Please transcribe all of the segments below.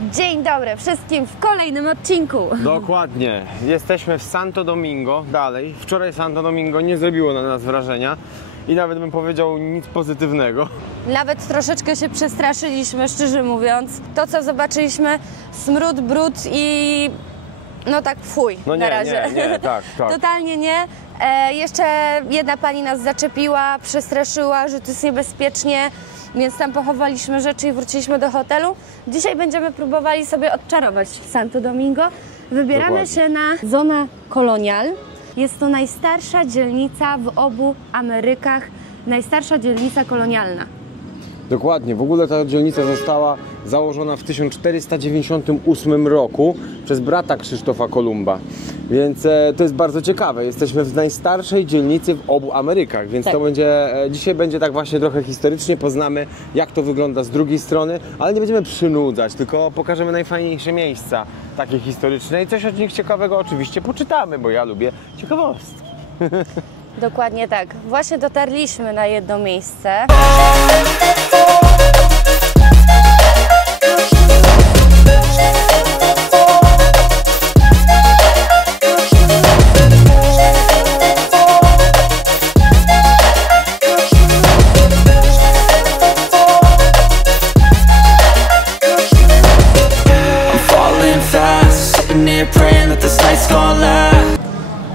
Dzień dobry wszystkim w kolejnym odcinku. Dokładnie. Jesteśmy w Santo Domingo dalej. Wczoraj Santo Domingo nie zrobiło na nas wrażenia i nawet bym powiedział nic pozytywnego. Nawet troszeczkę się przestraszyliśmy, szczerze mówiąc. To, co zobaczyliśmy, smród, brud i no tak fuj No nie, na razie. nie, tak. Totalnie nie. Jeszcze jedna pani nas zaczepiła, przestraszyła, że to jest niebezpiecznie, więc tam pochowaliśmy rzeczy i wróciliśmy do hotelu. Dzisiaj będziemy próbowali sobie odczarować Santo Domingo. Wybieramy się na Zona Colonial. Jest to najstarsza dzielnica w obu Amerykach, najstarsza dzielnica kolonialna. Dokładnie. W ogóle ta dzielnica została założona w 1498 roku przez brata Krzysztofa Kolumba. Więc to jest bardzo ciekawe. Jesteśmy w najstarszej dzielnicy w obu Amerykach, więc tak. to dzisiaj będzie tak właśnie trochę historycznie. Poznamy, jak to wygląda z drugiej strony, ale nie będziemy przynudzać, tylko pokażemy najfajniejsze miejsca takie historyczne i coś od nich ciekawego oczywiście poczytamy, bo ja lubię ciekawostki. Dokładnie tak. Właśnie dotarliśmy na jedno miejsce.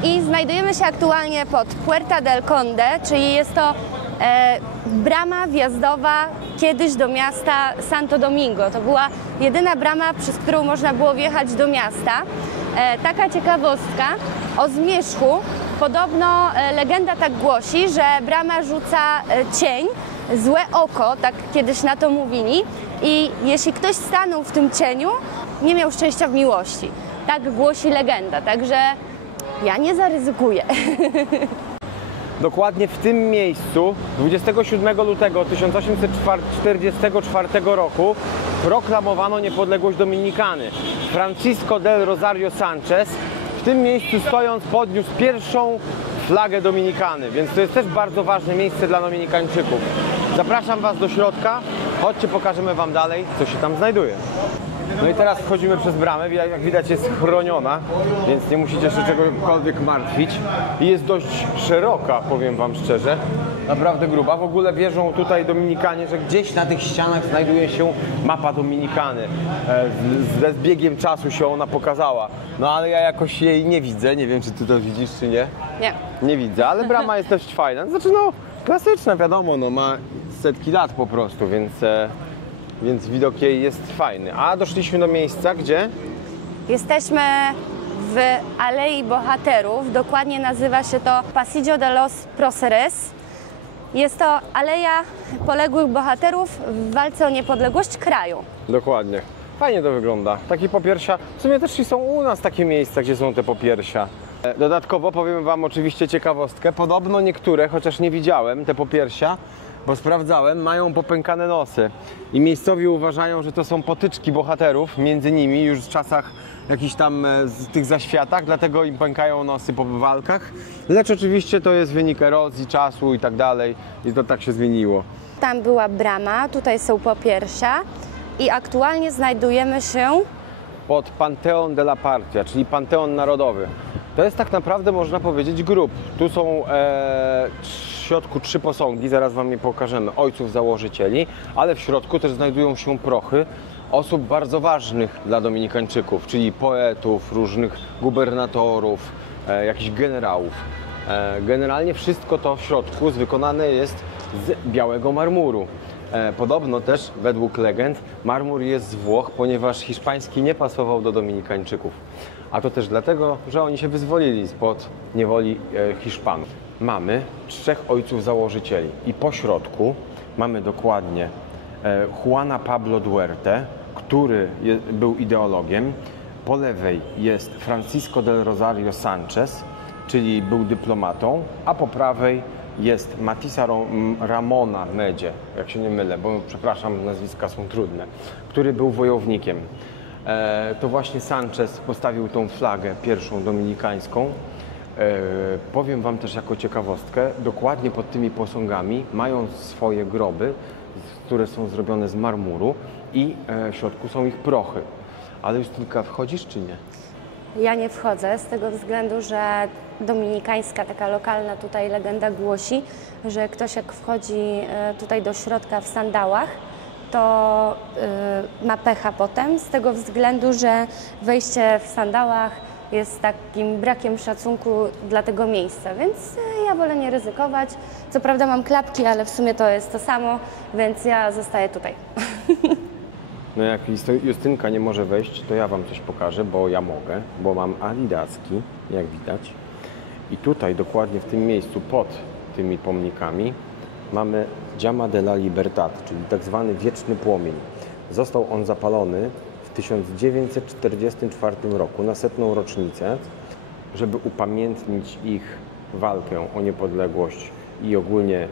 I znajdujemy się aktualnie pod Puerta del Conde, czyli jest to brama wjazdowa kiedyś do miasta Santo Domingo. To była jedyna brama, przez którą można było wjechać do miasta. Taka ciekawostka o zmierzchu. Podobno legenda tak głosi, że brama rzuca cień, złe oko, tak kiedyś na to mówili. I jeśli ktoś stanął w tym cieniu, nie miał szczęścia w miłości. Tak głosi legenda, także ja nie zaryzykuję. Dokładnie w tym miejscu 27 lutego 1844 roku proklamowano niepodległość Dominikany. Francisco del Rosario Sanchez w tym miejscu stojąc podniósł pierwszą flagę Dominikany, więc to jest też bardzo ważne miejsce dla Dominikańczyków. Zapraszam Was do środka, chodźcie, pokażemy Wam dalej, co się tam znajduje. No i teraz wchodzimy przez bramę, jak widać jest chroniona, więc nie musicie się czegokolwiek martwić. I jest dość szeroka, powiem Wam szczerze, naprawdę gruba. W ogóle wierzą tutaj Dominikanie, że gdzieś na tych ścianach znajduje się mapa Dominikany. Z biegiem czasu się ona pokazała, no ale ja jakoś jej nie widzę, nie wiem czy Ty to widzisz czy nie. Nie. Nie widzę, ale brama jest dość fajna, znaczy no klasyczna wiadomo, no ma setki lat po prostu, więc widok jej jest fajny. A doszliśmy do miejsca, gdzie? Jesteśmy w Alei Bohaterów, dokładnie nazywa się to Pasillo de los Próceres. Jest to aleja poległych bohaterów w walce o niepodległość kraju. Dokładnie. Fajnie to wygląda. Takie popiersia. W sumie też są u nas takie miejsca, gdzie są te popiersia. Dodatkowo powiem Wam oczywiście ciekawostkę. Podobno niektóre, chociaż nie widziałem, te popiersia, bo sprawdzałem, mają popękane nosy. I miejscowi uważają, że to są potyczki bohaterów między nimi już w czasach jakichś tam tych zaświatach, dlatego im pękają nosy po walkach. Lecz oczywiście to jest wynik erozji, czasu i tak dalej. I to tak się zmieniło. Tam była brama, tutaj są popiersia i aktualnie znajdujemy się pod Panteon de la Patria, czyli Panteon Narodowy. To jest tak naprawdę, można powiedzieć, grób. Tu są w środku 3 posągi, zaraz Wam je pokażemy, ojców założycieli, ale w środku też znajdują się prochy osób bardzo ważnych dla Dominikańczyków, czyli poetów, różnych gubernatorów, jakichś generałów. Generalnie wszystko to w środku wykonane jest z białego marmuru. Podobno też, według legend, marmur jest z Włoch, ponieważ hiszpański nie pasował do Dominikańczyków. A to też dlatego, że oni się wyzwolili spod niewoli Hiszpanów. Mamy 3 ojców założycieli i po środku mamy dokładnie Juana Pablo Duerte, który był ideologiem. Po lewej jest Francisco del Rosario Sanchez, czyli był dyplomatą, a po prawej jest Matisa Ramona Medzie, jak się nie mylę, bo przepraszam, nazwiska są trudne, który był wojownikiem. To właśnie Sanchez postawił tą flagę pierwszą dominikańską. Powiem Wam też jako ciekawostkę, dokładnie pod tymi posągami mają swoje groby, które są zrobione z marmuru i w środku są ich prochy. Ale Justynka, wchodzisz czy nie? Ja nie wchodzę z tego względu, że dominikańska, taka lokalna tutaj legenda głosi, że ktoś jak wchodzi tutaj do środka w sandałach, to ma pecha potem, z tego względu, że wejście w sandałach jest takim brakiem szacunku dla tego miejsca, więc ja wolę nie ryzykować. Co prawda mam klapki, ale w sumie to jest to samo, więc ja zostaję tutaj. No jak Justynka nie może wejść, to ja Wam coś pokażę, bo ja mogę, bo mam adidaski, jak widać. I tutaj, dokładnie w tym miejscu, pod tymi pomnikami, mamy Llama de la Libertad, czyli tak zwany wieczny płomień. Został on zapalony w 1944 roku, na 100. rocznicę, żeby upamiętnić ich walkę o niepodległość i ogólnie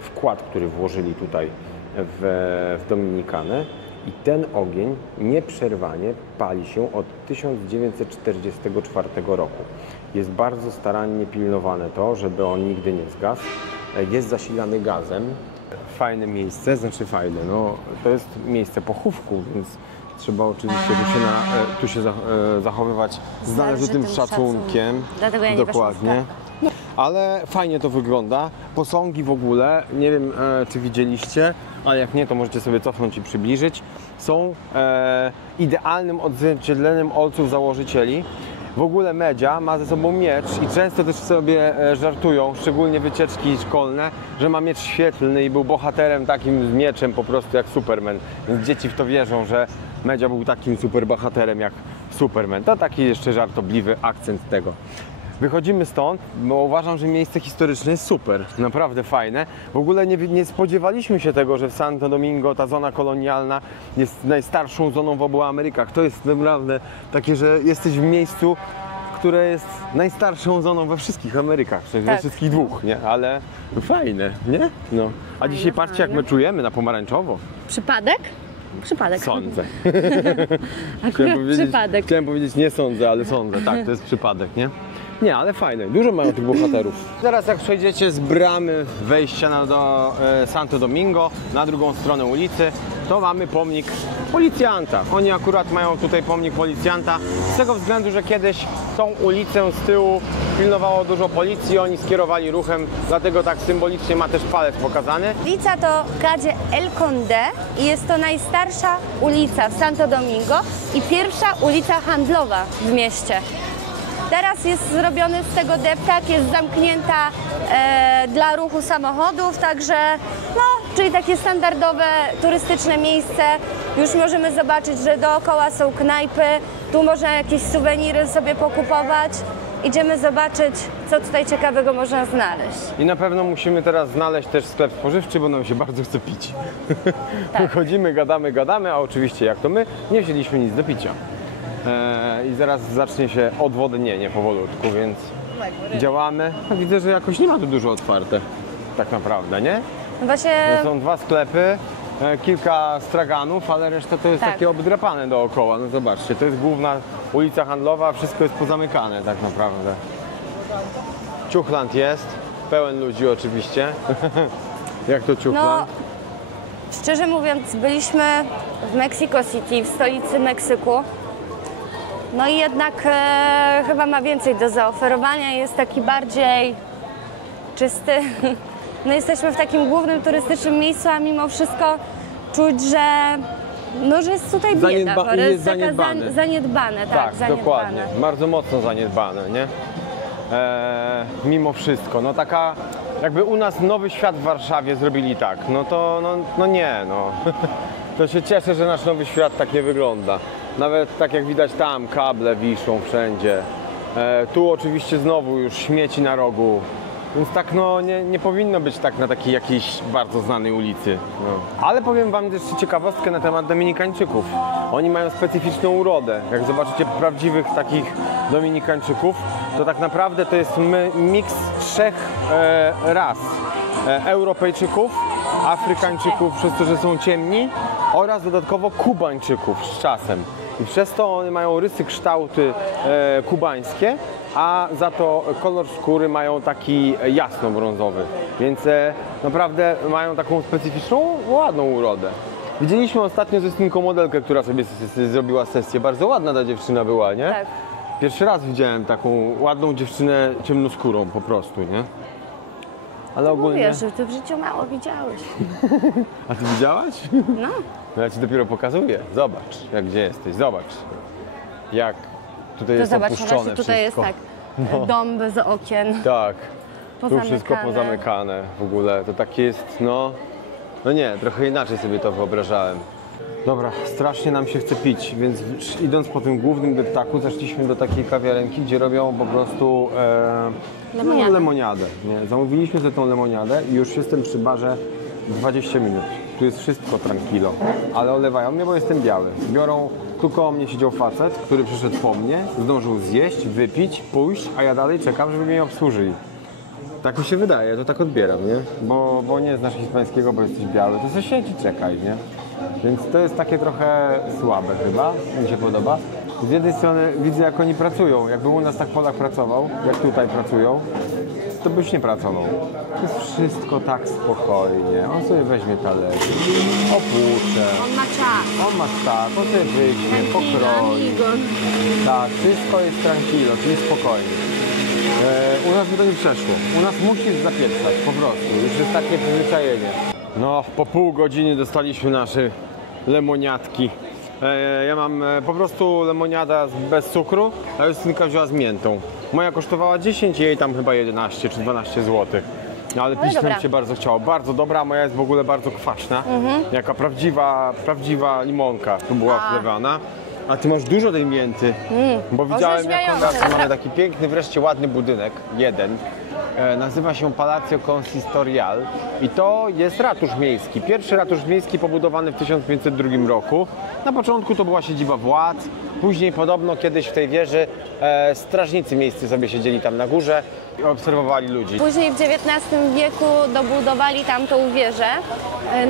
wkład, który włożyli tutaj w Dominikanę. I ten ogień nieprzerwanie pali się od 1944 roku. Jest bardzo starannie pilnowane to, żeby on nigdy nie zgasł. Jest zasilany gazem. Fajne miejsce, znaczy fajne, no to jest miejsce pochówku, więc trzeba oczywiście tu się zachowywać z należytym szacunkiem. Dlatego ja nie dokładnie. Ale fajnie to wygląda. Posągi w ogóle, nie wiem czy widzieliście, ale jak nie, to możecie sobie cofnąć i przybliżyć. Są idealnym odzwierciedleniem ojców założycieli. W ogóle Medzia ma ze sobą miecz i często też sobie żartują, szczególnie wycieczki szkolne, że ma miecz świetlny i był bohaterem takim z mieczem po prostu jak Superman. Więc dzieci w to wierzą, że Medzia był takim super bohaterem jak Superman. To taki jeszcze żartobliwy akcent tego. Wychodzimy stąd, bo uważam, że miejsce historyczne jest super, naprawdę fajne. W ogóle nie spodziewaliśmy się tego, że w Santo Domingo ta zona kolonialna jest najstarszą zoną w obu Amerykach. To jest naprawdę takie, że jesteś w miejscu, które jest najstarszą zoną we wszystkich Amerykach, we wszystkich dwóch, nie? Ale fajne, nie? No. A dzisiaj patrzcie, jak my czujemy na pomarańczowo. Przypadek? Przypadek. Sądzę. Akurat przypadek. Chciałem powiedzieć nie sądzę, ale sądzę. Tak, to jest przypadek, nie? Nie, ale fajne. Dużo mają tych bohaterów. Teraz jak przejdziecie z bramy wejścia do Santo Domingo na drugą stronę ulicy, to mamy pomnik policjanta. Oni akurat mają tutaj pomnik policjanta z tego względu, że kiedyś tą ulicę z tyłu pilnowało dużo policji, oni skierowali ruchem, dlatego tak symbolicznie ma też palec pokazany. Ulica to Calle El Conde i jest to najstarsza ulica w Santo Domingo i pierwsza ulica handlowa w mieście. Teraz jest zrobiony z tego deptak, jest zamknięta dla ruchu samochodów, także no, czyli takie standardowe turystyczne miejsce. Już możemy zobaczyć, że dookoła są knajpy, tu można jakieś suweniry sobie pokupować. Idziemy zobaczyć, co tutaj ciekawego można znaleźć. I na pewno musimy teraz znaleźć też sklep spożywczy, bo nam się bardzo chce pić. Tak. Wychodzimy, gadamy, a oczywiście jak to my, nie wzięliśmy nic do picia. I zaraz zacznie się odwodnienie powolutku, więc działamy. Widzę, że jakoś nie ma tu dużo otwarte, tak naprawdę, nie? No właśnie... Są dwa sklepy, kilka straganów, ale reszta to jest takie obdrapane dookoła. No zobaczcie, to jest główna ulica handlowa, wszystko jest pozamykane tak naprawdę. Ciuchland jest, pełen ludzi oczywiście. Jak to Ciuchland? No, szczerze mówiąc, byliśmy w Mexico City, w stolicy Meksyku. No i jednak chyba ma więcej do zaoferowania, jest taki bardziej czysty. No jesteśmy w takim głównym turystycznym miejscu, a mimo wszystko czuć, że, no, że jest tutaj bieda. Jest zaniedbane. Zaniedbane, tak, zaniedbane. Dokładnie. Bardzo mocno zaniedbane, nie? Mimo wszystko, no taka, jakby u nas Nowy Świat w Warszawie zrobili tak, no to, no nie, no. To się cieszę, że nasz Nowy Świat tak nie wygląda. Nawet tak jak widać tam, kable wiszą wszędzie. Tu oczywiście znowu już śmieci na rogu. Więc tak no nie powinno być tak na takiej jakiejś bardzo znanej ulicy. No. Ale powiem wam jeszcze ciekawostkę na temat Dominikańczyków. Oni mają specyficzną urodę. Jak zobaczycie prawdziwych takich Dominikańczyków, to tak naprawdę to jest miks trzech ras. Europejczyków, Afrykańczyków przez to, że są ciemni oraz dodatkowo Kubańczyków z czasem. I przez to one mają rysy, kształty kubańskie, a za to kolor skóry mają taki jasno-brązowy. Więc naprawdę mają taką specyficzną, ładną urodę. Widzieliśmy ostatnio z Justynką modelkę, która sobie zrobiła sesję. Bardzo ładna ta dziewczyna była, nie? Tak. Pierwszy raz widziałem taką ładną dziewczynę ciemnoskórą po prostu, nie? Ale ogólnie... Wiesz, że ty w życiu mało widziałeś. A ty widziałaś? No. No ja ci dopiero pokazuję. Zobacz, jak gdzie jesteś. Zobacz, jak tutaj To jest zobacz, opuszczone właśnie tutaj wszystko. jest tak, dom bez okien, Tak, tu pozamykane. wszystko pozamykane w ogóle. To takie jest, no nie, trochę inaczej sobie to wyobrażałem. Dobra, strasznie nam się chce pić, więc idąc po tym głównym deptaku zeszliśmy do takiej kawiarenki, gdzie robią po prostu Lemoniadę. lemoniadę. Nie? Zamówiliśmy sobie tą lemoniadę i już jestem przy barze 20 minut. Tu jest wszystko tranquilo, ale olewają mnie, bo jestem biały. Biorą, tu koło mnie siedział facet, który przyszedł po mnie, zdążył zjeść, wypić, pójść, a ja dalej czekam, żeby mnie obsłużyli. Tak mi się wydaje, to tak odbieram, nie? Bo nie znasz hiszpańskiego, bo jesteś biały, to sobie siedź i czekaj, nie? Więc to jest takie trochę słabe chyba, mi się podoba. Z jednej strony widzę, jak oni pracują. Jakby u nas tak Polak pracował, jak tutaj pracują, to byś nie pracował. To jest wszystko tak spokojnie. On sobie weźmie talerz, opłucze. On ma czas. On ma tak, on sobie weźmie, pokroi. Tak, wszystko jest tranquilo, czyli spokojnie. U nas by to nie przeszło. U nas musisz zapieprzać, po prostu. Już jest takie przyzwyczajenie. No, po pół godziny dostaliśmy nasze lemoniadki. Ja mam po prostu lemoniada bez cukru, a Justynka wzięła z miętą. Moja kosztowała 10, jej tam chyba 11 czy 12 zł. No, ale pić nam się bardzo chciało. Bardzo dobra, moja jest w ogóle bardzo kwaśna. Jaka prawdziwa limonka tu była wlewana. A ty masz dużo tej mięty, bo widziałem, jak Orzeźwiające. mamy taki piękny, wreszcie ładny budynek, jeden. Nazywa się Palacio Consistorial i to jest ratusz miejski. Pierwszy ratusz miejski pobudowany w 1502 roku. Na początku to była siedziba władz, później podobno kiedyś w tej wieży strażnicy miejscy sobie siedzieli tam na górze i obserwowali ludzi. Później w XIX wieku dobudowali tamtą wieżę.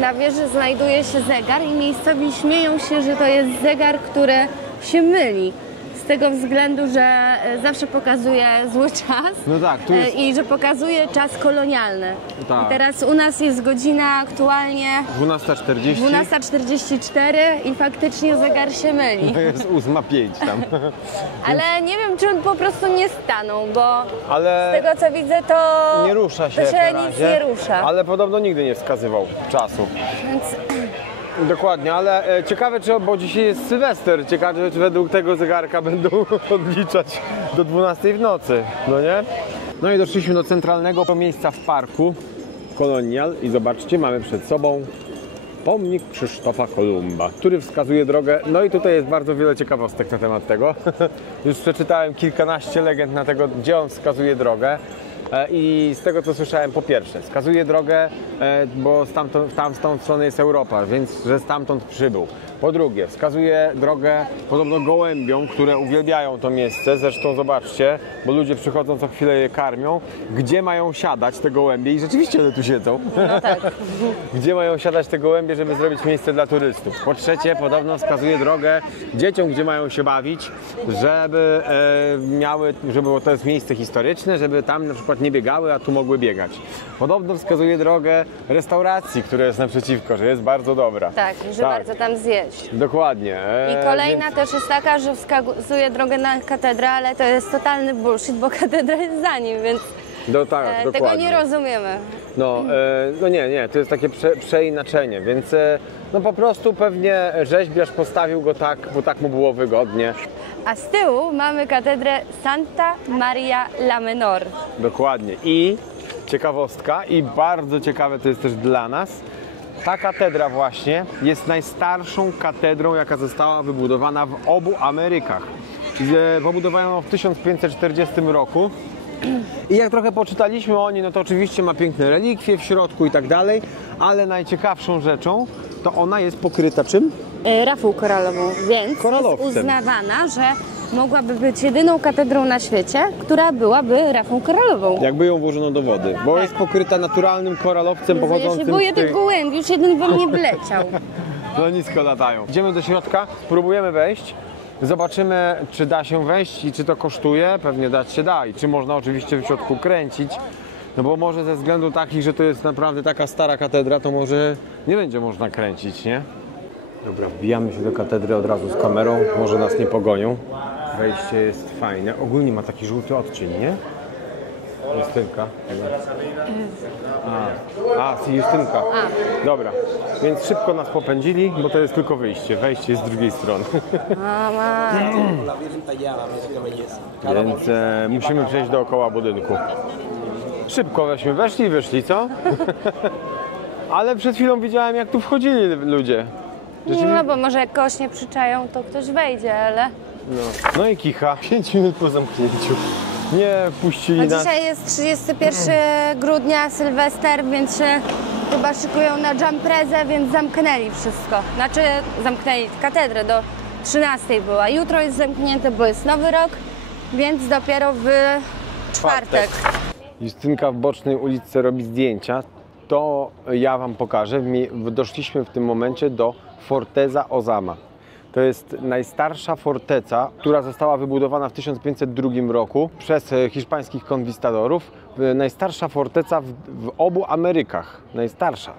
Na wieży znajduje się zegar i miejscowi śmieją się, że to jest zegar, który się myli. Z tego względu, że zawsze pokazuje zły czas No tak, tu jest... i że pokazuje czas kolonialny. Tak. I teraz u nas jest godzina aktualnie 12:40. 12:44 i faktycznie zegar się myli. To jest 8:05 tam. Ale nie wiem, czy on po prostu nie stanął, bo Ale z tego co widzę, to nie rusza się to się na nic razie, nie rusza. Ale podobno nigdy nie wskazywał czasu. Więc Dokładnie, ale ciekawe, bo dzisiaj jest Sylwester, ciekawe, czy według tego zegarka będą odliczać do 12 w nocy, no nie? No i doszliśmy do centralnego miejsca w parku Kolonial i zobaczcie, mamy przed sobą pomnik Krzysztofa Kolumba, który wskazuje drogę. No i tutaj jest bardzo wiele ciekawostek na temat tego. Już przeczytałem kilkanaście legend na tego, gdzie on wskazuje drogę. I z tego co słyszałem, po pierwsze, wskazuje drogę, bo z tą stronę jest Europa, więc że stamtąd przybył. Po drugie, wskazuje drogę podobno gołębiom, które uwielbiają to miejsce. Zresztą zobaczcie, bo ludzie przychodzą co chwilę je karmią, gdzie mają siadać te gołębie i rzeczywiście one tu siedzą. no tak. Gdzie mają siadać te gołębie, żeby zrobić miejsce dla turystów. Po trzecie, podobno wskazuje drogę dzieciom, gdzie mają się bawić, żeby bo to jest miejsce historyczne, żeby tam na przykład nie biegały, a tu mogły biegać. Podobno wskazuje drogę restauracji, która jest naprzeciwko, że jest bardzo dobra. Tak, że warto tam zjeść. Dokładnie. I kolejna też jest taka, że wskazuje drogę na katedrę, ale to jest totalny bullshit, bo katedra jest za nim, więc Tak, tego dokładnie. nie rozumiemy. No nie, to jest takie przeinaczenie, więc no po prostu pewnie rzeźbiarz postawił go tak, bo tak mu było wygodnie. A z tyłu mamy katedrę Santa Maria la Menor. Dokładnie. I ciekawostka, i bardzo ciekawe to jest też dla nas, ta katedra właśnie jest najstarszą katedrą, jaka została wybudowana w obu Amerykach. Pobudowano ją w 1540 roku. I jak trochę poczytaliśmy o niej, no to oczywiście ma piękne relikwie w środku i tak dalej, ale najciekawszą rzeczą to ona jest pokryta czym? Rafą koralową, więc Koralowcem. jest uznawana, że mogłaby być jedyną katedrą na świecie, która byłaby rafą koralową. Jakby ją włożono do wody, bo jest pokryta naturalnym koralowcem Ja się pochodzącym boję z tych... tych gołębi, już jeden we mnie wleciał. No nisko latają. Idziemy do środka, spróbujemy wejść. Zobaczymy, czy da się wejść i czy to kosztuje. Pewnie dać się da i czy można oczywiście w środku kręcić. No bo może ze względu takich, że to jest naprawdę taka stara katedra, to może nie będzie można kręcić, nie? Dobra, wbijamy się do katedry od razu z kamerą, może nas nie pogonią. Wejście jest fajne. Ogólnie ma taki żółty odcień, nie? Justynka. Justynka. Dobra, więc szybko nas popędzili, bo to jest tylko wyjście. Wejście jest z drugiej strony. Więc musimy przejść dookoła budynku. Szybko weszli i wyszli, co? Ale przed chwilą widziałem, jak tu wchodzili ludzie. No bo może jak kogoś nie przyczają, to ktoś wejdzie, ale... No i kicha, 5 minut po zamknięciu. Nie puścili nas. Dzisiaj jest 31 grudnia, Sylwester, więc się chyba szykują na jumprezę, więc zamknęli wszystko. Znaczy zamknęli katedrę, do 13 była. Jutro jest zamknięte, bo jest Nowy Rok, więc dopiero w czwartek. Justynka w bocznej ulicy robi zdjęcia. To ja wam pokażę. Doszliśmy w tym momencie do Forteza Ozama. To jest najstarsza forteca, która została wybudowana w 1502 roku przez hiszpańskich konkwistadorów. Najstarsza forteca w obu Amerykach. Najstarsza.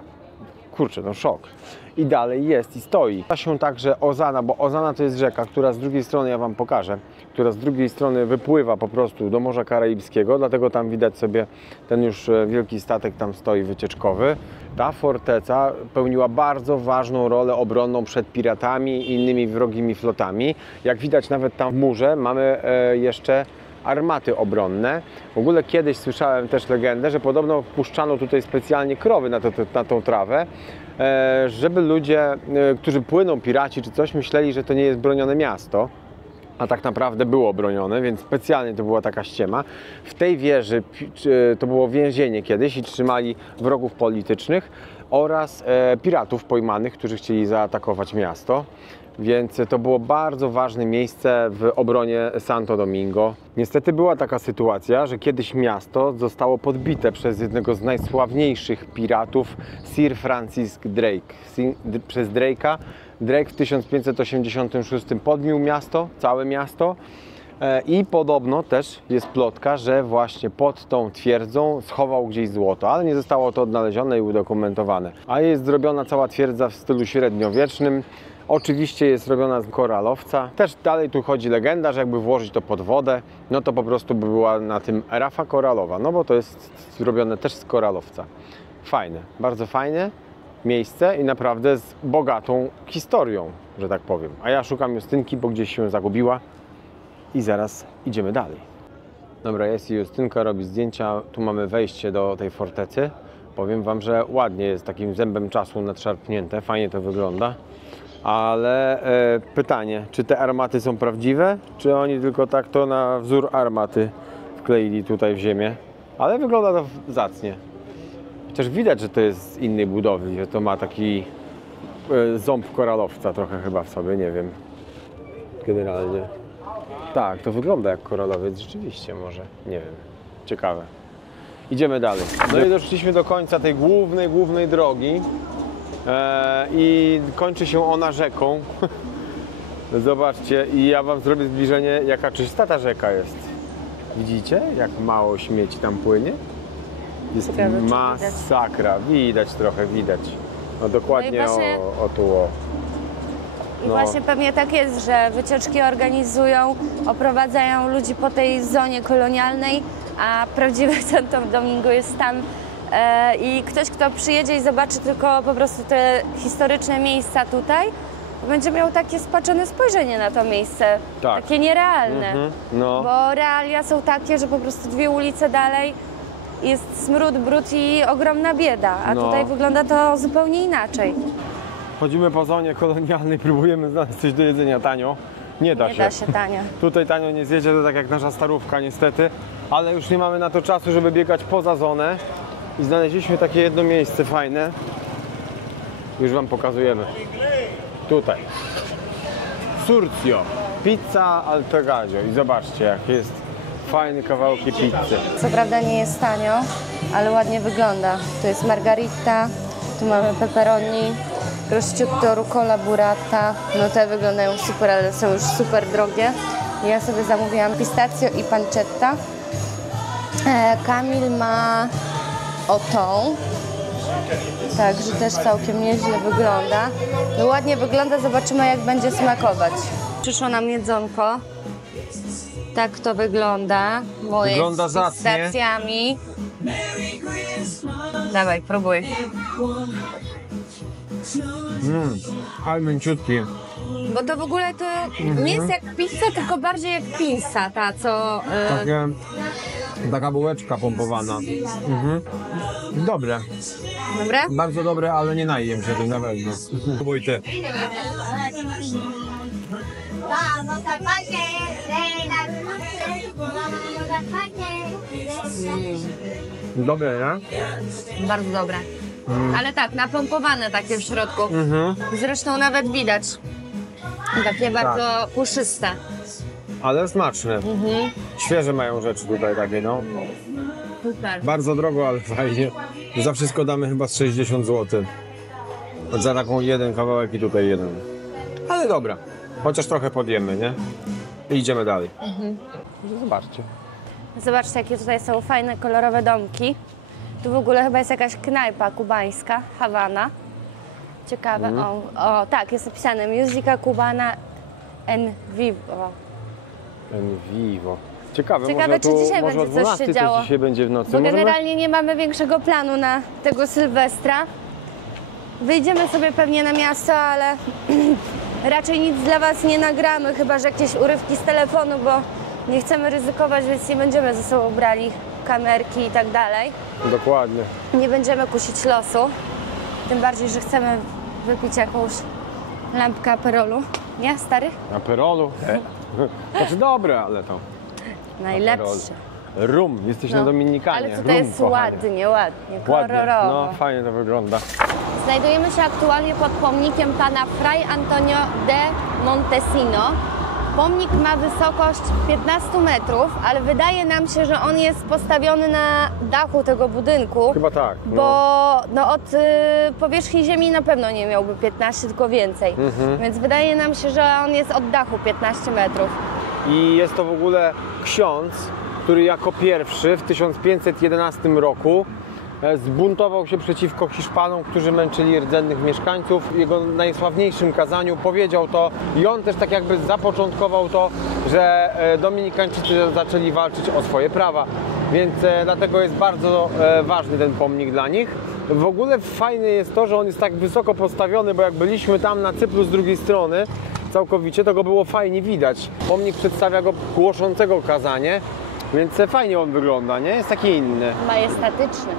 Kurczę, no szok. I dalej jest i stoi. Ma się także Ozana, bo Ozana to jest rzeka, która z drugiej strony, ja wam pokażę, która z drugiej strony wypływa po prostu do Morza Karaibskiego, dlatego tam widać sobie ten już wielki statek tam stoi wycieczkowy. Ta forteca pełniła bardzo ważną rolę obronną przed piratami i innymi wrogimi flotami. Jak widać nawet tam w murze mamy jeszcze armaty obronne. W ogóle kiedyś słyszałem też legendę, że podobno wpuszczano tutaj specjalnie krowy na tą trawę, żeby ludzie, którzy płyną, piraci czy coś, myśleli, że to nie jest bronione miasto. A tak naprawdę było bronione, więc specjalnie to była taka ściema. W tej wieży to było więzienie kiedyś i trzymali wrogów politycznych oraz piratów pojmanych, którzy chcieli zaatakować miasto. Więc to było bardzo ważne miejsce w obronie Santo Domingo. Niestety była taka sytuacja, że kiedyś miasto zostało podbite przez jednego z najsławniejszych piratów, Sir Francis Drake. Przez Drake'a. Drake w 1586 podbił miasto, całe miasto. I podobno też jest plotka, że właśnie pod tą twierdzą schował gdzieś złoto, ale nie zostało to odnalezione i udokumentowane. A jest zrobiona cała twierdza w stylu średniowiecznym. Oczywiście jest robiona z koralowca. Też dalej tu chodzi legenda, że jakby włożyć to pod wodę, no to po prostu by była na tym rafa koralowa, no bo to jest zrobione też z koralowca. Fajne, bardzo fajne miejsce i naprawdę z bogatą historią, że tak powiem. A ja szukam Justynki, bo gdzieś się zagubiła i zaraz idziemy dalej. Dobra, jest Justynka, robi zdjęcia. Tu mamy wejście do tej fortecy. Powiem wam, że ładnie jest, takim zębem czasu nadszarpnięte, fajnie to wygląda. Ale pytanie, czy te armaty są prawdziwe, czy oni tylko tak to na wzór armaty wkleili tutaj w ziemię? Ale wygląda to zacnie. Chociaż widać, że to jest z innej budowli, że to ma taki ząb koralowca trochę chyba w sobie, nie wiem. Generalnie. Tak, to wygląda jak koralowiec, rzeczywiście może, nie wiem. Ciekawe. Idziemy dalej. No i doszliśmy do końca tej głównej drogi. I kończy się ona rzeką. Zobaczcie, i ja wam zrobię zbliżenie, jaka czysta ta rzeka jest. Widzicie, jak mało śmieci tam płynie? Jest masakra, widać trochę, widać. No dokładnie, no właśnie, o tu o. I właśnie pewnie tak jest, że wycieczki organizują, oprowadzają ludzi po tej zonie kolonialnej, a prawdziwe Santo Domingo jest tam. I ktoś, kto przyjedzie i zobaczy tylko po prostu te historyczne miejsca tutaj, będzie miał takie spaczone spojrzenie na to miejsce, tak. Takie nierealne, no. Bo realia są takie, że po prostu 2 ulice dalej jest smród, brud i ogromna bieda, a tutaj wygląda to zupełnie inaczej. Chodzimy po zonie kolonialnej, próbujemy znaleźć coś do jedzenia tanio. Nie da się tanio. Tutaj tanio nie zjedzie, to tak jak nasza starówka niestety, ale już nie mamy na to czasu, żeby biegać poza zonę. I znaleźliśmy takie jedno miejsce fajne. Już wam pokazujemy. Tutaj. Surcio. Pizza al pegaggio. I zobaczcie, jak jest fajne kawałki pizzy. Co prawda nie jest tanio, ale ładnie wygląda. Tu jest margarita, tu mamy pepperoni, prosciutto, rucola, burrata. No te wyglądają super, ale są już super drogie. Ja sobie zamówiłam pistacjo i pancetta. Kamil ma o tą. Także też całkiem nieźle wygląda. No ładnie wygląda, zobaczymy jak będzie smakować. Przyszło nam jedzonko. Tak to wygląda. Moje Wygląda z zacnie. pistacjami. Dawaj, próbuj. Ale mięciutki. Bo to w ogóle to nie jest jak pizza, tylko bardziej jak pinsa, ta co... Taka bułeczka pompowana. Dobre. Dobre? Bardzo dobre, ale nie najem się tym na pewno. Próbuj ty. Vamos al parque de la luces, vamos al parque. Dobre, nie? Bardzo dobre. Ale tak, napompowane takie w środku. Zresztą nawet widać. Takie bardzo puszyste. Ale smaczne. Świeże mają rzeczy tutaj takie, no. Super. Bardzo drogo, ale fajnie. Za wszystko damy chyba z 60 zł. Za taką jeden kawałek i tutaj jeden. Ale dobra. Chociaż trochę podjemy, nie? I idziemy dalej. Zobaczcie. Zobaczcie, jakie tutaj są fajne, kolorowe domki. Tu w ogóle chyba jest jakaś knajpa kubańska, Hawana. Ciekawe. O, tak, jest napisane Musica Cubana en Vivo. En vivo. Ciekawe, Ciekawe, może czy tu, dzisiaj może będzie o coś 12 się działo. coś dzisiaj będzie w nocy. Bo Możemy? generalnie nie mamy większego planu na tego Sylwestra. Wyjdziemy sobie pewnie na miasto, ale raczej nic dla Was nie nagramy, chyba że jakieś urywki z telefonu, bo nie chcemy ryzykować, więc nie będziemy ze sobą brali kamerki i tak dalej. Dokładnie. Nie będziemy kusić losu, tym bardziej, że chcemy wypić jakąś lampkę Aperolu. Nie, stary? Aperolu. Znaczy dobre, ale to. Najlepszy. Rum. Jesteś na Dominikanie. Ale tutaj Rum, jest kochanie. ładnie, Ładnie. kolorowo. No, fajnie to wygląda. Znajdujemy się aktualnie pod pomnikiem pana Fray Antonio de Montesino. Pomnik ma wysokość 15 metrów, ale wydaje nam się, że on jest postawiony na dachu tego budynku. Chyba tak. No. Bo od powierzchni ziemi na pewno nie miałby 15, tylko więcej. Więc wydaje nam się, że on jest od dachu 15 metrów. I jest to w ogóle ksiądz, który jako pierwszy w 1511 roku zbuntował się przeciwko Hiszpanom, którzy męczyli rdzennych mieszkańców. W jego najsławniejszym kazaniu powiedział to i on też tak jakby zapoczątkował to, że Dominikańczycy zaczęli walczyć o swoje prawa. Więc dlatego jest bardzo ważny ten pomnik dla nich. W ogóle fajne jest to, że on jest tak wysoko postawiony, bo jak byliśmy tam na Cypru z drugiej strony całkowicie, to go było fajnie widać. Pomnik przedstawia go głoszącego kazanie, więc fajnie on wygląda, nie? Jest taki inny. Majestatyczny.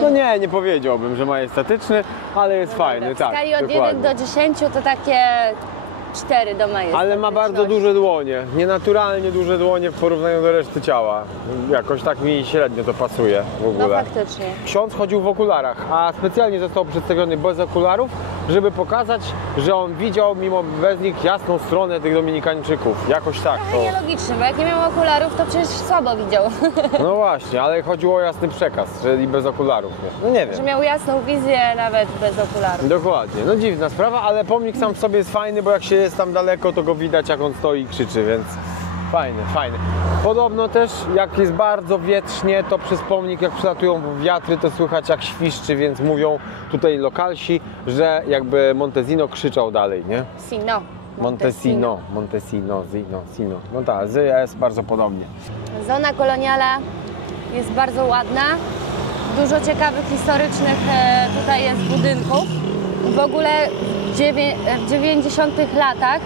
No nie powiedziałbym, że majestatyczny, ale jest fajny, W tak. skali od dokładnie. 1 do 10 to takie 4 do majestatyczności. Ale ma bardzo duże dłonie, nienaturalnie duże dłonie w porównaniu do reszty ciała. Jakoś tak mi średnio to pasuje w No ogóle. faktycznie. Ksiądz chodził w okularach, a specjalnie został przedstawiony bez okularów, żeby pokazać, że on widział mimo bez nich jasną stronę tych Dominikańczyków. Jakoś tak Trochę to. nielogiczne, bo jak nie miał okularów, to przecież słabo widział. No właśnie, ale chodziło o jasny przekaz, czyli bez okularów. No nie wiem. Że miał jasną wizję nawet bez okularów. Dokładnie, no dziwna sprawa, ale pomnik sam w sobie jest fajny, bo jak się jest tam daleko, to go widać, jak on stoi i krzyczy, więc fajny, fajny. Podobno też, jak jest bardzo wietrznie, to przez pomnik, jak przylatują wiatry, to słychać jak świszczy, więc mówią tutaj lokalsi, że jakby Montesino krzyczał dalej, nie? Sino. Montesino, Sino. No tak, jest bardzo podobnie. Zona koloniala jest bardzo ładna. Dużo ciekawych historycznych tutaj jest budynków. W ogóle w 90 latach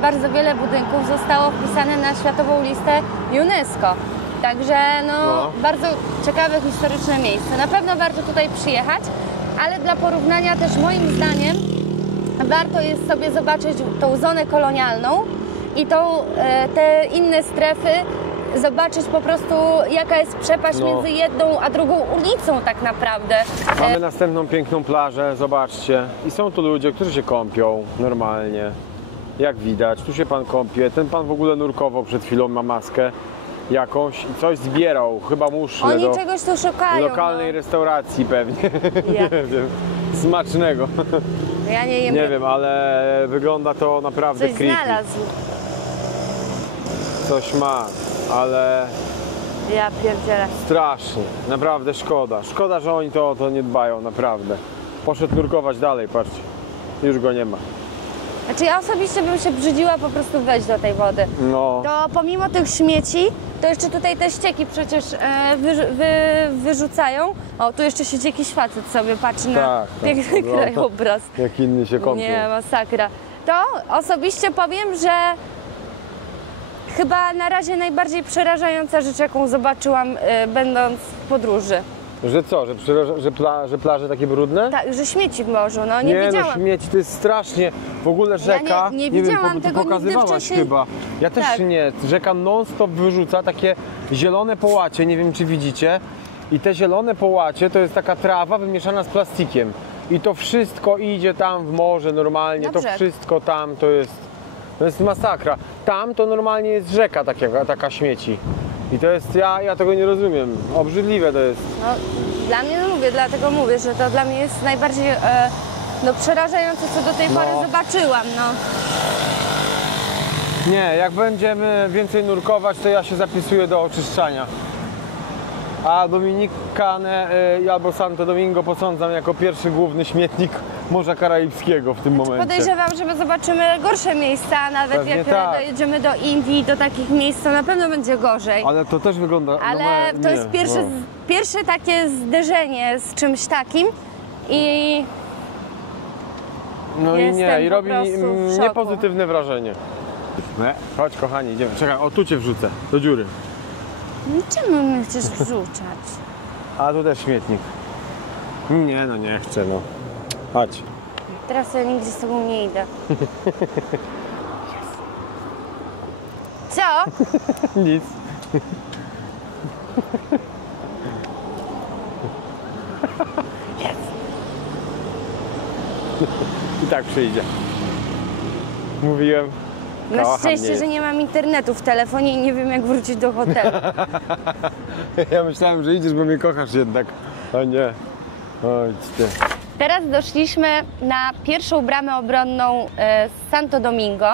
bardzo wiele budynków zostało wpisane na światową listę UNESCO. Także no, bardzo ciekawe historyczne miejsce. Na pewno warto tutaj przyjechać, ale dla porównania też moim zdaniem warto jest sobie zobaczyć tą zonę kolonialną i te inne strefy, zobaczyć po prostu jaka jest przepaść między jedną a drugą ulicą tak naprawdę. Mamy następną piękną plażę, zobaczcie. I są tu ludzie, którzy się kąpią normalnie. Jak widać, tu się pan kąpie. Ten pan w ogóle nurkował przed chwilą, ma maskę jakąś i coś zbierał, chyba muszle Oni do czegoś tu szukają. lokalnej restauracji pewnie. Ja. Nie wiem, smacznego. Ja nie jem. Nie wiem, ale wygląda to naprawdę Coś creepy. znalazł. Coś ma, ale Ja pierdzielę. Strasznie, naprawdę szkoda. Szkoda, że oni to o to nie dbają, naprawdę. Poszedł nurkować dalej, patrzcie. Już go nie ma. Znaczy ja osobiście bym się brzydziła po prostu wejść do tej wody. No, To pomimo tych śmieci, to jeszcze tutaj te ścieki przecież wyrzucają. O, tu jeszcze siedzi jakiś facet sobie, patrzy na Tak, piękny no. krajobraz. jak inni się kąpią. Nie, masakra. To osobiście powiem, że chyba na razie najbardziej przerażająca rzecz, jaką zobaczyłam będąc w podróży. Że co, że plaże takie brudne? Tak, że śmieci w morzu, no nie no widziałam. śmieci, to jest strasznie. W ogóle rzeka, nie wiem, widziałam ty tego nigdy pokazywałaś wcześniej. chyba. Ja też Tak. nie. Rzeka non-stop wyrzuca takie zielone połacie, nie wiem czy widzicie. I te zielone połacie to jest taka trawa wymieszana z plastikiem. I to wszystko idzie tam w morze normalnie, Na to brzeg. wszystko tam to jest masakra. Tam to normalnie jest rzeka taka śmieci. I to jest, ja tego nie rozumiem. Obrzydliwe to jest. No, dla mnie, no mówię, dlatego mówię, że to dla mnie jest najbardziej przerażające, co do tej pory zobaczyłam, no. Nie, jak będziemy więcej nurkować, to ja się zapisuję do oczyszczania. A Dominikanę albo Santo Domingo posądzam jako pierwszy główny śmietnik Morza Karaibskiego w tym momencie. Podejrzewam, że my zobaczymy gorsze miejsca, a nawet Pewnie jak tak. dojedziemy do Indii, do takich miejsc, to na pewno będzie gorzej. Ale to też wygląda... Ale no, to nie, jest no. pierwsze takie zderzenie z czymś takim i No i Jestem nie, i po robi prostu w szoku. niepozytywne wrażenie. Nie, chodź kochani, idziemy. Czekaj, o tu cię wrzucę, do dziury. czemu mnie chcesz wrzucać? A tu też śmietnik. Nie, no nie chcę, no. Chodź. Teraz ja nigdzie z tobą nie idę. Co? Nic. I tak przyjdzie. Mówiłem. Na Kocham szczęście, mnie. że nie mam internetu w telefonie i nie wiem, jak wrócić do hotelu. Ja myślałem, że idziesz, bo mnie kochasz jednak. O nie. Oj, ty. Teraz doszliśmy na pierwszą bramę obronną Santo Domingo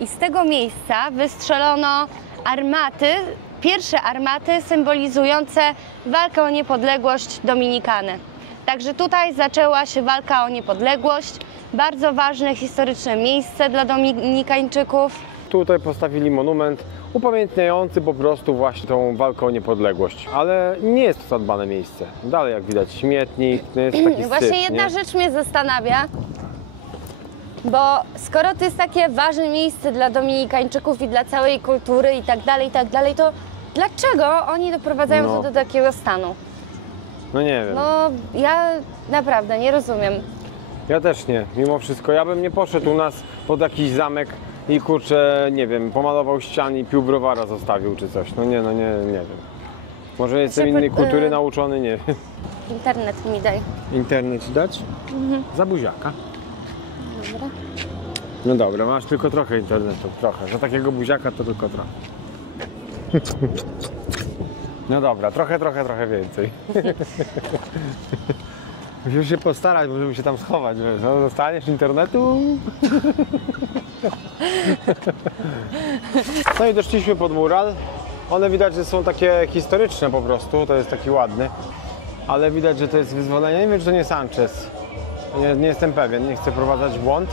i z tego miejsca wystrzelono armaty, pierwsze armaty symbolizujące walkę o niepodległość Dominikany. Także tutaj zaczęła się walka o niepodległość, bardzo ważne historyczne miejsce dla Dominikańczyków. Tutaj postawili monument upamiętniający po prostu właśnie tą walkę o niepodległość. Ale nie jest to zadbane miejsce. Dalej jak widać śmietnik, to jest taki Właśnie syf, jedna nie? rzecz mnie zastanawia, bo skoro to jest takie ważne miejsce dla Dominikańczyków i dla całej kultury i tak dalej, to dlaczego oni doprowadzają No. to do takiego stanu? No nie wiem. No ja naprawdę nie rozumiem. Ja też nie, mimo wszystko. Ja bym nie poszedł u nas pod jakiś zamek i kurczę, nie wiem, pomalował ściany i pił browara zostawił czy coś. No nie wiem. Może jestem Szybko, innej kultury nauczony, nie wiem. Internet mi daj. Internet ci dać? Za buziaka. Dobra. No dobra, masz tylko trochę internetu, trochę. Za takiego buziaka to tylko trochę. No dobra, trochę więcej. Musisz się postarać, żeby się tam schować, wiesz, no, dostaniesz internetu. No i doszliśmy pod mural. One widać, że są takie historyczne po prostu, to jest taki ładny. Ale widać, że to jest wyzwolenie. Nie wiem, czy to nie Sanchez. Nie jestem pewien, nie chcę prowadzać w błąd.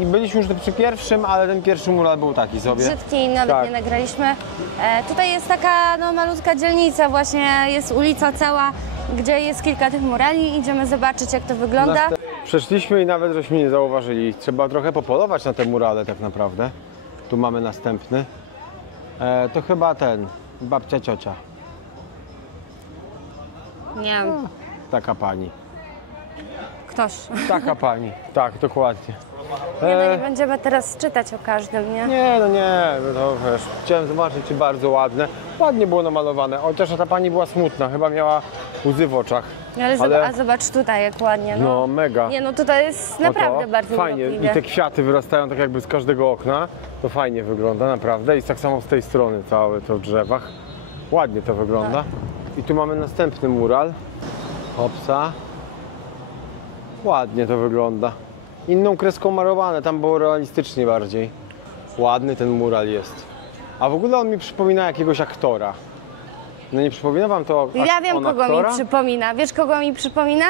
I byliśmy już przy pierwszym, ale ten pierwszy mural był taki sobie. Brzydki i nawet Tak. nie nagraliśmy. Tutaj jest taka malutka dzielnica, właśnie jest ulica cała, gdzie jest kilka tych murali. Idziemy zobaczyć, jak to wygląda. Przeszliśmy i nawet żeśmy nie zauważyli. Trzeba trochę popolować na te murale tak naprawdę. Tu mamy następny. To chyba ten, babcia ciocia. Nie wiem, Taka pani. ktoś. Taka pani, tak, dokładnie. Nie będziemy teraz czytać o każdym, nie? Nie, to wiesz, chciałem zobaczyć, czy bardzo ładne. Ładnie było namalowane, chociaż ta pani była smutna, chyba miała łzy w oczach. Ale a zobacz tutaj, jak ładnie. No, mega. Nie no, tutaj jest No naprawdę to bardzo fajnie. urokliwie. I te kwiaty wyrastają tak jakby z każdego okna. To fajnie wygląda, naprawdę. I tak samo z tej strony całe to w drzewach. Ładnie to wygląda. Tak. I tu mamy następny mural. Hopsa. Ładnie to wygląda. Inną kreską malowane, tam było realistycznie bardziej. Ładny ten mural jest. A w ogóle on mi przypomina jakiegoś aktora. No nie przypomina wam to Ja wiem, kogo aktora? mi przypomina. Wiesz, kogo mi przypomina?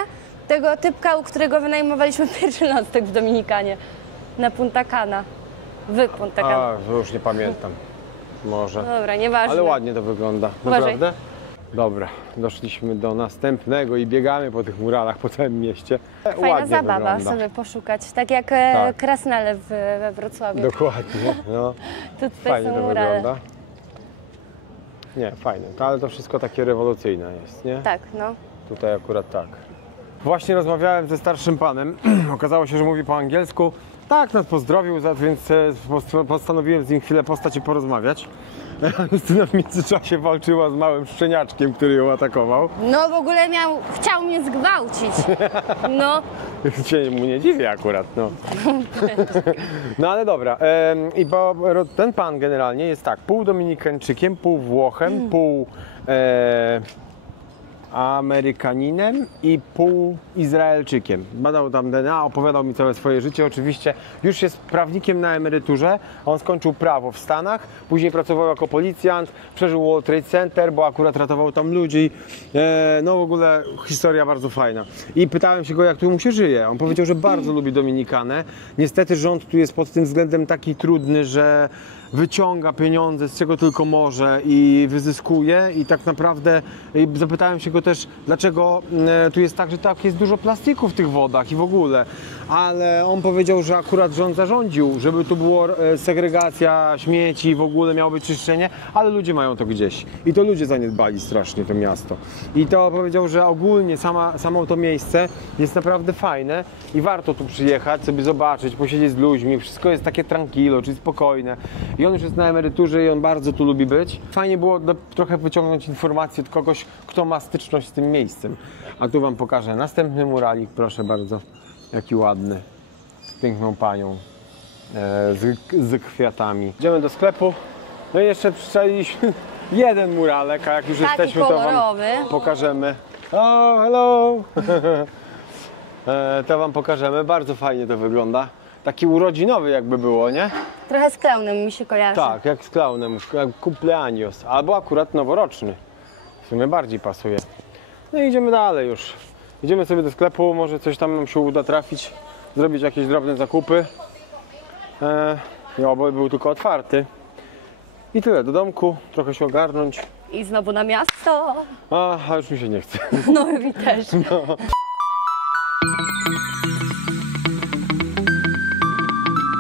Tego typka, u którego wynajmowaliśmy pierwszy nocleg w Dominikanie. Na Punta Cana. W Punta Cana. A, to już nie pamiętam. Może. Dobra, nieważne. Ale ładnie to wygląda. Uważaj. Naprawdę? Dobra, doszliśmy do następnego i biegamy po tych muralach po całym mieście. Fajna Ładnie zabawa wygląda. sobie poszukać. Tak jak Tak. Krasnale we Wrocławiu. Dokładnie. No. Tutaj Fajnie są to murale. wygląda. Nie, fajne. To, ale to wszystko takie rewolucyjne jest, nie? Tak, no. Tutaj akurat tak. Właśnie rozmawiałem ze starszym panem. Okazało się, że mówi po angielsku. Tak, nas pozdrowił, więc postanowiłem z nim chwilę postać i porozmawiać. Justyna w międzyczasie walczyła z małym szczeniaczkiem, który ją atakował. No w ogóle chciał mnie zgwałcić. No. Się mu nie dziwię akurat, no. No ale dobra. Bo ten pan generalnie jest tak, pół Dominikańczykiem, pół Włochem, pół Amerykaninem i pół Izraelczykiem. Badał tam DNA, opowiadał mi całe swoje życie. Oczywiście już jest prawnikiem na emeryturze. On skończył prawo w Stanach, później pracował jako policjant, przeżył World Trade Center, bo akurat ratował tam ludzi. No w ogóle historia bardzo fajna. I pytałem się go, jak tu mu się żyje. On powiedział, że bardzo lubi Dominikanę. Niestety rząd tu jest pod tym względem taki trudny, że wyciąga pieniądze z czego tylko może i wyzyskuje i tak naprawdę zapytałem się go też, dlaczego tu jest tak, że tak jest dużo plastiku w tych wodach i w ogóle, ale on powiedział, że akurat rząd zarządził, żeby tu była segregacja śmieci, w ogóle miało być czyszczenie, ale ludzie mają to gdzieś i to ludzie zaniedbali strasznie to miasto i to powiedział, że ogólnie samo to miejsce jest naprawdę fajne i warto tu przyjechać, sobie zobaczyć, posiedzieć z ludźmi, wszystko jest takie tranquilo, czyli spokojne. I on już jest na emeryturze i on bardzo tu lubi być. Fajnie było trochę wyciągnąć informacje od kogoś, kto ma styczność z tym miejscem. A tu wam pokażę następny muralik, proszę bardzo. Jaki ładny. Z piękną panią. Z kwiatami. Idziemy do sklepu. No i jeszcze przyczailiśmy jeden muralek, a jak już Taki jesteśmy, to wam kolorowy. pokażemy. O, hello! To wam pokażemy. Bardzo fajnie to wygląda. Taki urodzinowy jakby było, nie? Trochę z klaunem mi się kojarzy. Tak, jak z klaunem, jak cumpleaños, albo akurat noworoczny. W sumie bardziej pasuje. No i idziemy dalej już. Idziemy sobie do sklepu, może coś tam nam się uda trafić, zrobić jakieś drobne zakupy. Bo był tylko otwarty. I tyle, do domku, trochę się ogarnąć. I znowu na miasto. A już mi się nie chce. No mi też.